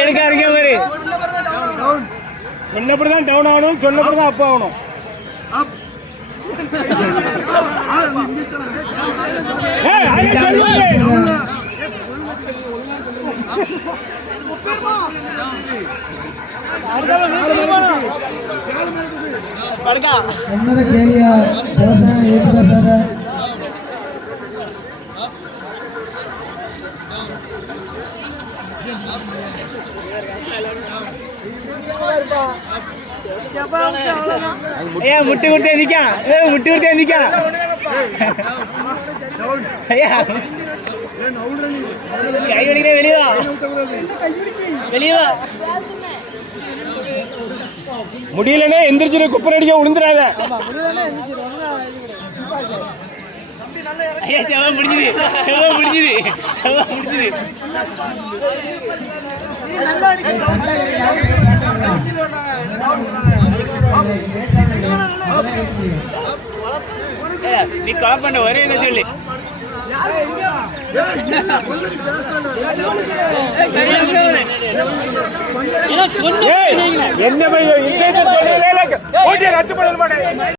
எடுக்க மாதிரி சொன்னப்படிதான் டவுன் ஆகணும், சொன்னப்படிதான் அப் ஆகணும். முட்டி குட்டி எந்திக்கா, முட்டி குட்டி எந்திக்கா. கை வலிக்கிற வெளியவா, வெளியவா. முடியலன்னா எந்திரிச்சு குப்பர் அடிக்க விழுந்துடாத. முடிஞ்சுது முடிஞ்சுது முடிஞ்சுது. நீ கால் பண்ண ஒரே என்ன சொல்லி என்ன பையன் ரத்து பண்ண மாட்டேன்.